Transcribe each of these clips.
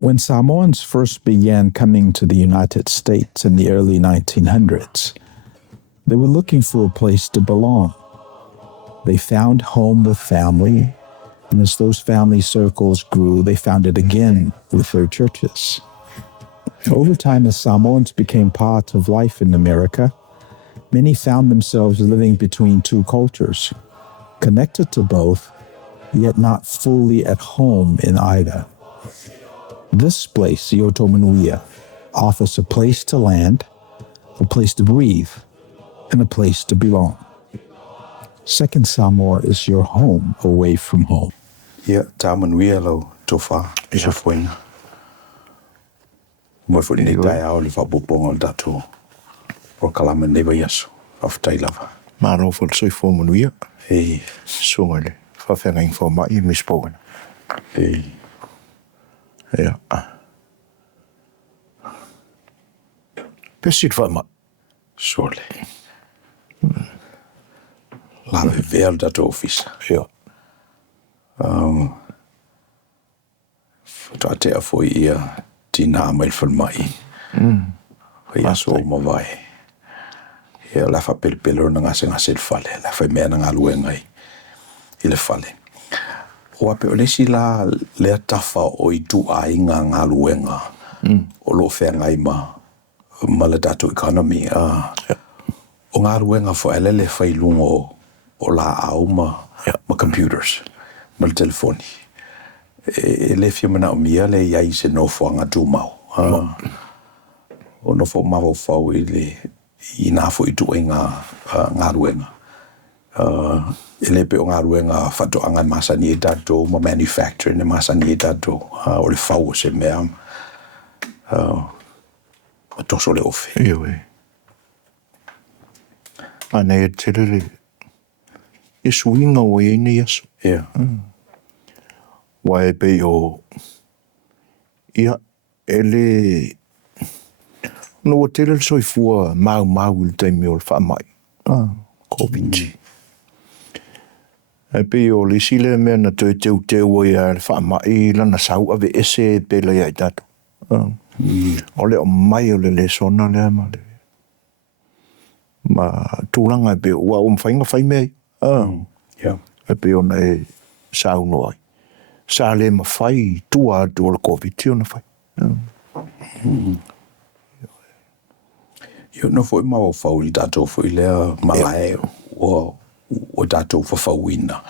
When Samoans first began coming to the United States in the early 1900s, they were looking for a place to belong. They found home with family, and as those family circles grew, they found it again with their churches. Over time, as Samoans became part of life in America, many found themselves living between two cultures, connected to both, yet not fully at home in either. This place, Manuia, offers a place to land, a place to breathe, and a place to belong. Second Samoa is your home away from home. Yeah, Manuia lo tofa isa fuina. Mo fu ni dai au le fa bopong datu. Proclama neva yaso of Talofa. Mano fu soi fu Manuia. Hey, Sungale. Fa fenga for ma I mispoken. hey. Ja. Precies van me. Surely. Laten we weer dat office. Ja. Dat er voor je die naam van mij. Ja, zo maar wij. Ja, laat we pillen naar zijn vallen. Laat we meer naar luengai. Ile vallen. Wape o lesi la le tafa o I tu ainga ngā luenga o lo whea ngai ma le datu economy. O ngā luenga fo elele whailungo o la au ma computers, ma le telefoni. E le fia mana o mia le iai se no fo anga tu mau. O no fo mau fau I nā fo I tu ngā luenga. Ele pe o ngā ruenga whatoanga masani e tato, ma manufacturing e masani e tato, o le whau se mea, o toso le ofe. Iwe. Ana e tere e suinga o e ni yasu. Yeah. Wa e pe o ia ele no tere soi fua mau il taimi o le wha mai. COVID. E pe o le sile mea na teu o ia le wha mai lana sau ave ese pe le ai tato. O le o mai o le sona le ama le. Ma tūranga pe ua o mwhainga whai mei. Yeah. E pe o nei sau no ai. Sa le ma whai tua atu o le COVID tio na whai. Yo no foi mau fau I tato foi lea malae o tato fa fauina.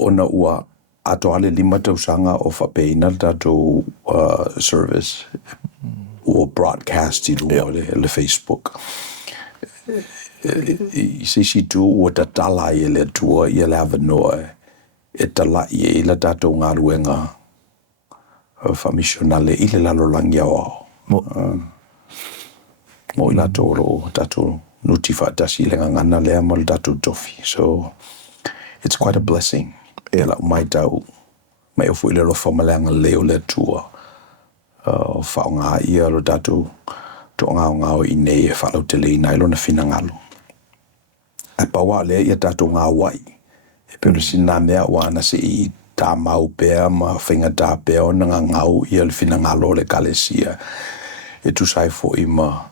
Ona ua ato ale 5 tausanga o whapeina tato service o broadcast I lua le Facebook. I se si tu o tatala I le tua I le avanoa e tala I le tato ngā ruenga whamisionale I le lalolangi ao. Mo I lato ro tato nuti whaatasi le ngana lea mo le tato tofi. So it's quite a blessing. E la mai tau mai o fui le lo whamaleanga leo le tua. Whao ngā ia lo tato to ngao I nei e whalau te lei nai lo na whina ngalo. A pawa le ia tato ngā wai. E pero si nā mea wana se I tā mau pēr ma whinga tā pēr o nga ngau ia le whina ngalo le kalesia. E tu sai fo I ma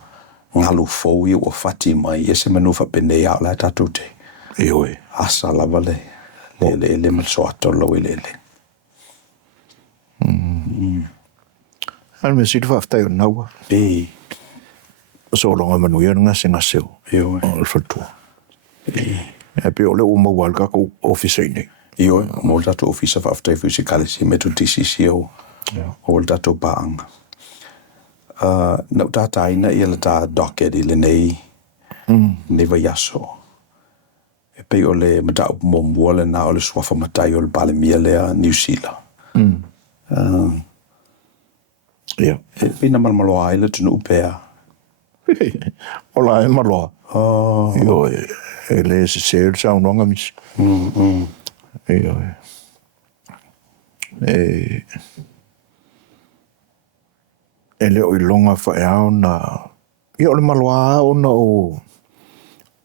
ngalu fo I o whati mai e se manu whapene au la tato te. Iwe. Asa lava le mal soato lo I le. Al me situ whaftai o naua. E. So longa Manuia nga se ngaseo. Iwe. O le whatua. E pe o le uma walka ko office nei. Iwe. Mo le tato ofisa whaftai fusi kalesi me tu tisisi o le tato paanga. Nau tātaina I le tā docket I le nei neva yaso. E pei o le matau momua le na o le swafa matai o le palemia lea New Zealand. Ia. E pina malmaloa ai le tunu upea. Ola e maloa. Io e le se il saunonga mis. Io e le o longa whaeao na I o le maloa o na o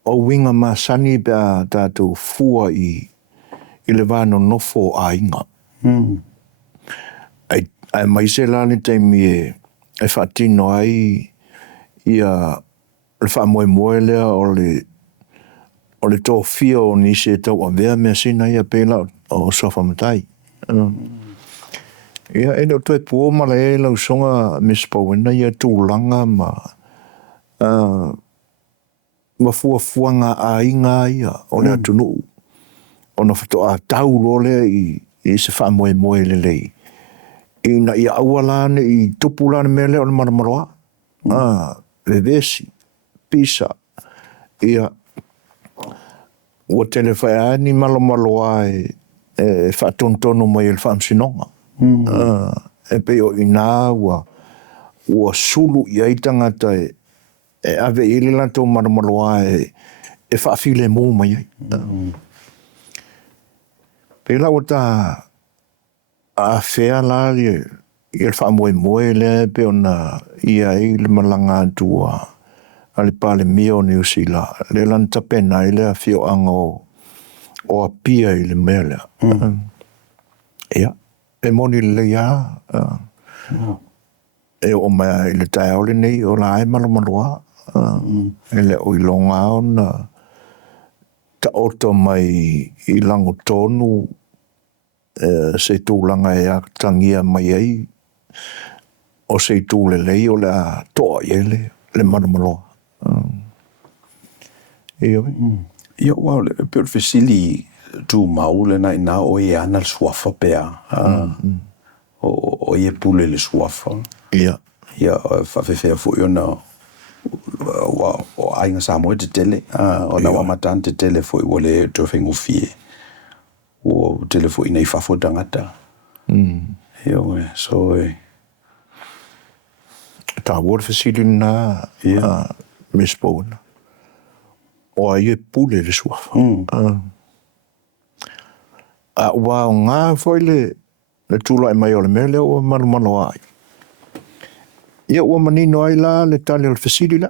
winga masani pia tātou fua I le wāno nofo a inga. ai mai se la ni taimi e whaatino ai ia le whaamoe lea o le tō fia o ni se tau a vea mea sina ia pēla o sofa matai. Ia e no toi pō mala e lau songa Miss Powena ia tūlanga ma fuafuanga a inga ia o le atunu. O na whato a tau role i se whaamoe le lei. Ina ia awalane i tupulane mele o le maramaroa. Vevesi, pisa, ia ua telewhai malomaloa e whaatontono mai le whaamsinonga. E pe o ina ua sulu i aitangata e ave ili lanto maromaloa e whaafile mō mai ai. Pe la o ta a whea la i le whaamoe le pe ona ia i le malanga tua a le pale mia o New Zealand. Le lanta pena i le a whio anga o a pia i le mea lea. Ia, e moni le ia. E o mea i le tae ole nei o la ai malomaloa. E le o i longa o na ta oto mai i lango tonu se tūlanga e a tangia mai ai o se tūle lei o le a toa i le malomaloa. Ia wau le peo fesili tu mau le na ina o e ana le suafa pea. O e pule le suafa. Ia. Ia whawhewhea fu i ona o ainga Samoa te tele. O na wamatan te tele fu i wale to whengu fie. O tele fu i nei whafo tangata. Ia so Ta wor fesili na Miss Powena. O a ie pule le suafa. A ua o ngā foi le tūla e mai o le mele o malumalo ai. Ia ua manino ai la le tali o le fesili la.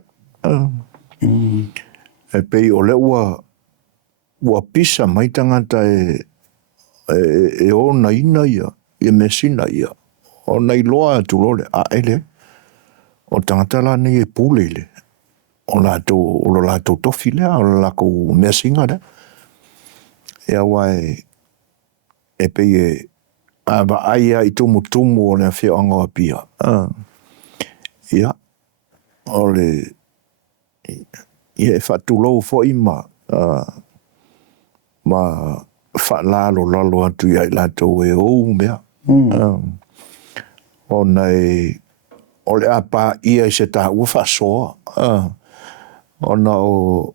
E pei o le ua pisa mai tangata e ona ina ia, ia mesina ia. O nei loa tulole a ele. O tangata la nei e pule le. O lo lato tofi lea, o lo lako mesinga le. Ia wai e pei ava aia i tumu o le whio angoa pia. Ia, o le ia e whatulou fo ima ma whalalo lalo atu ia i lato e ou mea. O nei o le apa ia i se ta ua whasoa. Ona o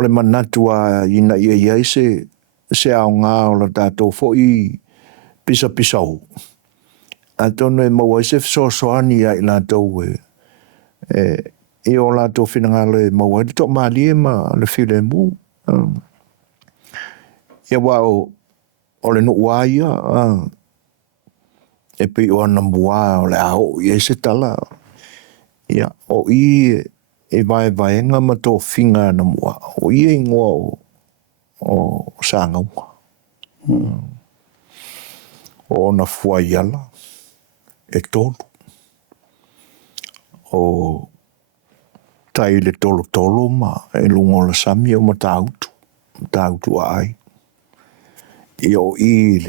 le manatua ina ia i se au ngā o la tātou fo i pisa o. A tono e maua i se fisoasoani ia i lātou e o lātou whinangalo e maua i tok maali e ma le while mu. Ia wa o le no ua ia e pi o ana mua o le ao i e se tala. Ia o i e vaenga ma tō whinga na mua. O i e ingoa o sāngaunga. O na fuaiala e tolu. O tai le tolo ma e lungo la sami o ma tautu ai. I o i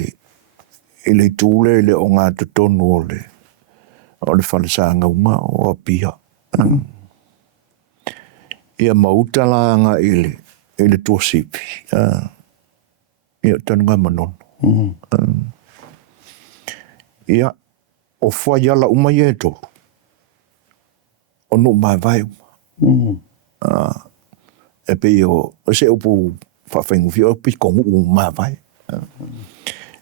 le tūle le o ngā tutonu o le whale sāngaunga o a pia. Ia mauta langa i le tuasipi. Ia tanunga manono. Ia o whaiala umai e tolu. O no mai vai uma. E pe o se upu whawhengu fio o pi kongu mai vai.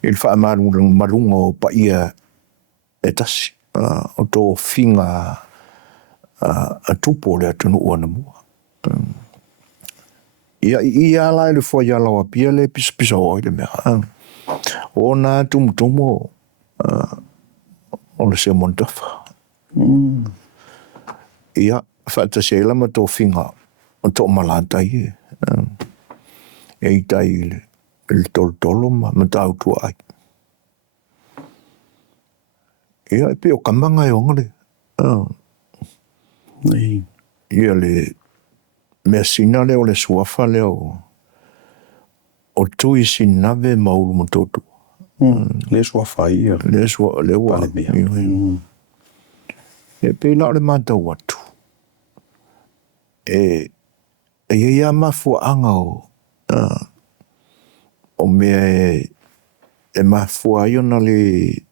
Il whaamarunga o pa ia e tasi. O tō whinga a tupo le atunu ua na mua. Ia lai le whaiala wa pia le pisa o i le mea. O nā tumutumu o le se montafa. Ia whaatasiela ma tō whinga o tō malatai e. E i tai le tolo ma tautua ai. Ia e pe o kamanga e onga le. Nei. Ia le mea sina le o le suafa le o tui sinave maulu matotu. Le suafa ia. Le sua le wa. Pale mea. E pe la le mātau watu. E ia mafuanga o mea e mafua ai ona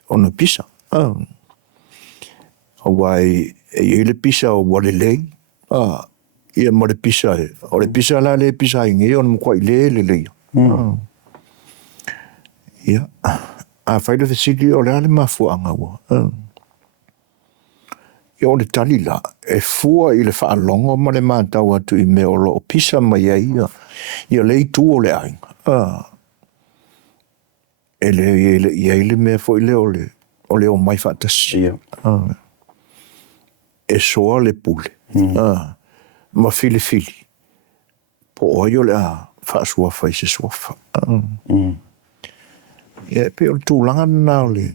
ona pisa. O wai e le pisa o wale lei. Ia mo le pisa e. O le pisa la le pisa inge ona mkwa i le lei. Ia. A whaile fesili o le ale mafuanga wa. Ia o le talila e fua i le whaalongo ma le mātau atu i me o lo pisa mai ai ia le tu o le ainga. E le mea fo i le o le o mai whaatasi. E soa le pule. Ma fili. Po oi o le whaasuafa i se suafa. Ia pe o le tūlanga na o le.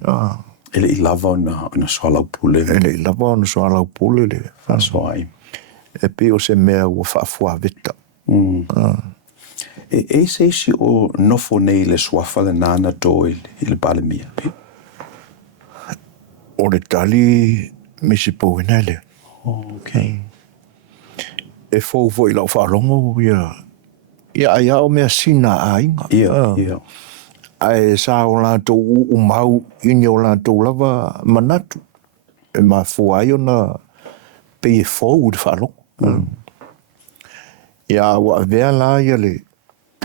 Ele i lava ona soalau pule. Ele i lava ona soalau pule le. So ai. E pe o se mea ua whaafua veta. E se si o nofo nei le suafa le nana tō i le palemia. O le tali misi pouina le. Okay. E fou foi lau whaalongo ia ai au mea sina a inga. Ia. Ai sa o lātou mau ini o lātou lava manatu. E mafua ai ona pe e fou de whaalongo. Ia wa vea la ia le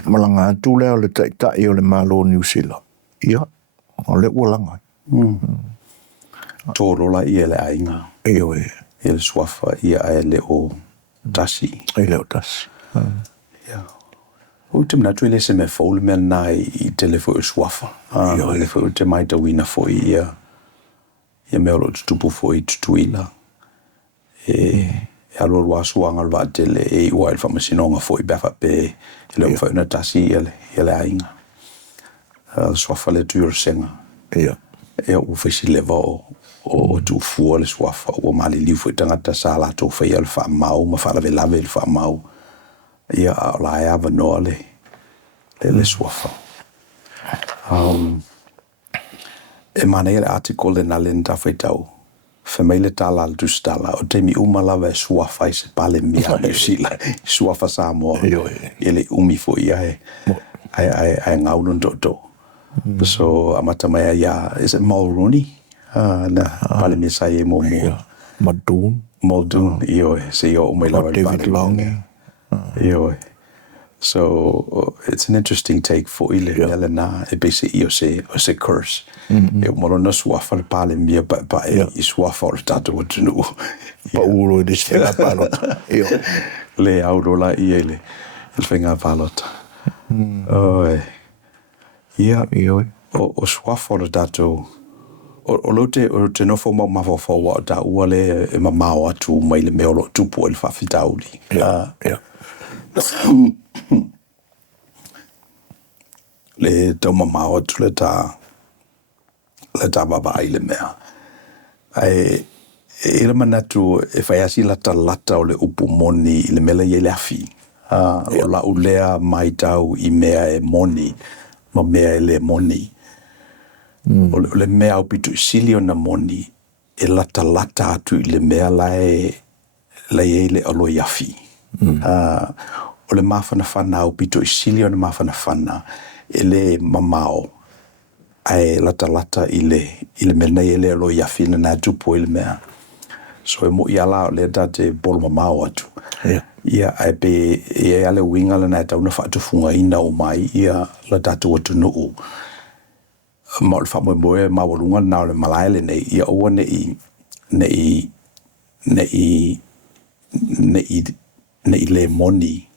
malanga atu lea o le taitai o le malo New Zealand. Ia, o le ualanga. Tōrola ia le ainga. Eo e. Ia le suafa ia ai le o tasi. E leo tasi. Ia. O te mnatu ele se me fau le mea nai i te le fo i suafa. Le fo te mai ta wina fo i ia. Ia mea lo tutupu fo i tutuila. E alo lua suanga lua te le e ua il whamasinonga fo i befa pe le o whauna tasi ia le ainga. Suafa le tuur senga. Ia. E o whaisi lewa o tu fua le suafa o mali liu fo i tangata sa la tō whai al wha mau ma whalawe lawe il wha mau. Ia la e awa noa le suafa. E mana ia le article le nale nta whaitau. Whamaile tala al tustala o te mi umalawa e suafa i se pale mia New Zealand. Suafa Samoa. Ia le umi fo ia ai ngaulun toto. So amata mai ia, is it Mulrooney? Na pale mia sa e mo. Muldoon. Io se io umelawa le David Long. Io. So it's an interesting take for ile na e base io se curse. E mo no suafa le pale mia ba e suafa o tato o tunu. Pa ulo de stela palota. Io. Le aurola ile. Il finga palota. Ia Io. o suafa o tato o te nofo mafofo wa ta ua le e mamao atu mai le meolo tupu el whawhitauli. Le tau mamao atu le ta babai le mea. Ai e le manatu e whaiasi lata o le upu moni i le mele i le afi. O la ulea mai tau i mea e moni ma mea e le moni. O le mea au pitu i sili o na moni e lata atu i le mea lai le alo iafi. O le mawhanawhana au pitu i sili o na mawhanawhana e le mamao ai lata i le mena i le alo iafi na nā tupo i le mea. So e mo i ala o le te bolo mamao atu. Ia ai pe e ale winga le nā tauna whaatufunga ina o mai ia la tatu atu nuu. Ma le whamoe mawalunga nā le malaile nei ia oa nei le moni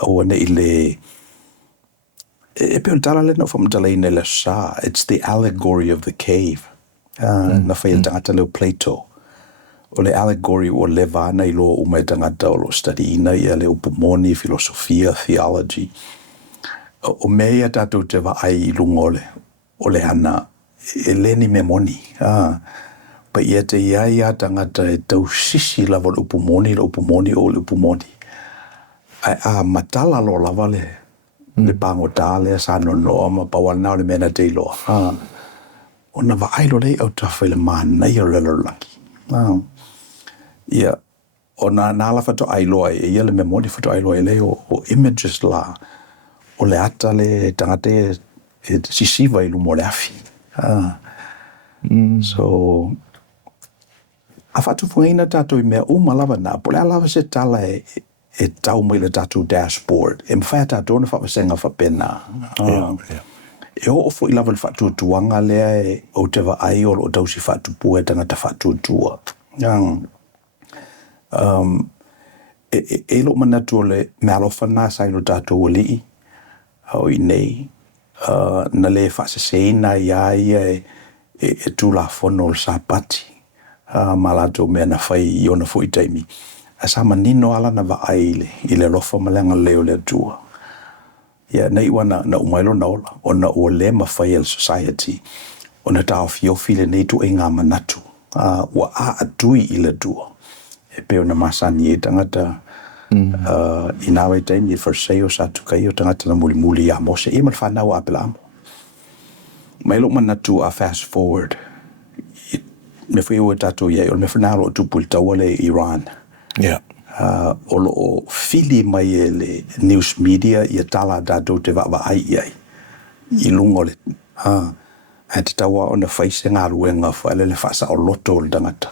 oa nei le e pe tala le no whamatala ina le sa. It's the allegory of the cave. Na whai tangata leo Plato. O le allegory o le vana i loa umai tangata o lo study ina ia le upumoni, filosofia, theology. O mea tātou te wa ai i lunga o le ana e leni me moni. pa ia te ia tangata e tau sisi lava le upumoni o le upumoni. A matala lo lava le pangota le sa no ma pawana le mena te lo. Ona va ailo le au tawhai le mana i o le lolangi. Ia, ona nala fato ailoa e ia le memori fato ailoa e le o images la o le ata le tangate e sisiva i lumo le afi. So, a fatu fungaina tato I mea lava na, po le alava se tala e tau mai le tato dashboard. E mwhai tato na whapasenga whapena. E o fo I lava le fatu tuanga lea e o te wa ai o tausi fatu pua e tangata fatu tua. E lo manatu o le mealofa na sa ilo tato o lii. O I nei. Na le whaseseina ia e tula fono o sapati. Malato mea na whai I ona fo I taimi. A sa manino ala na wa aile I le lofa malenga leo le tua. Ia nei wana na umailo na ola. Ona o le mawhai el society. Ona tau fiofi le nei tu e ngā manatu. Ua a atui I le tua. E peo na masani e tangata I nawe taimi I forseo sa tukai o tangata na muli a mose. I malwhanau a pela amo. Mailo manatu a fast forward. Me fui o tatu ia, o me whanaro o tupul taua le Iran. Yeah. O lo o fili mai e le news media I tala tatu te wa ai iai. I lungo le. A te taua o na whaise ngā ruenga whaile le whasa o loto o le tangata.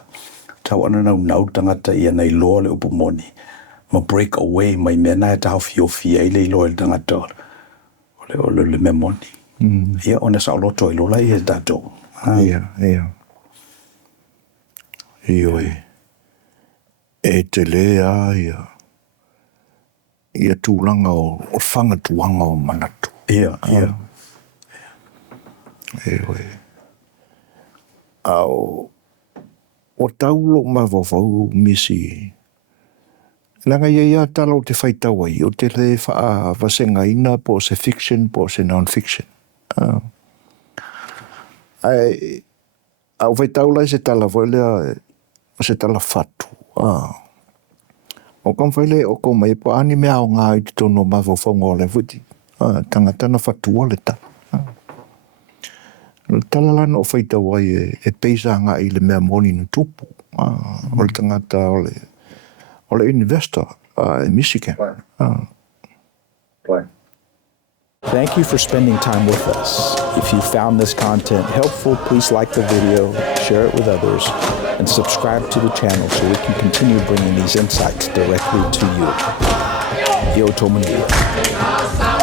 Taua na nau tangata ia nei loa le upumoni. Ma break away mai mena e tau fiofi ai le loa le tangata o le memoni. Ia o na sa o loto I lola I e tatu. Ia. Ioi. E te lea ia tūlanga o whanga tuanga o manatu. Ia. Ioi. O taulo mawawau misi. Langa ia talo te whaitawa I o te le wha wasenga ina po se fiction po se non-fiction. Au whaitaula se tala voilea se tala fatu. O kam whaile o ko mai po ani mea o ngā I te tono mawawau le wuti. Tangatana fatu o le tala. Tala lana o whaitawa e peisa ngā I le mea moni na tupu. O le tangata o le investor in Michigan. Thank you for spending time with us. If you found this content helpful, please like the video, share it with others, and subscribe to the channel so we can continue bringing these insights directly to you. Yo Manuia.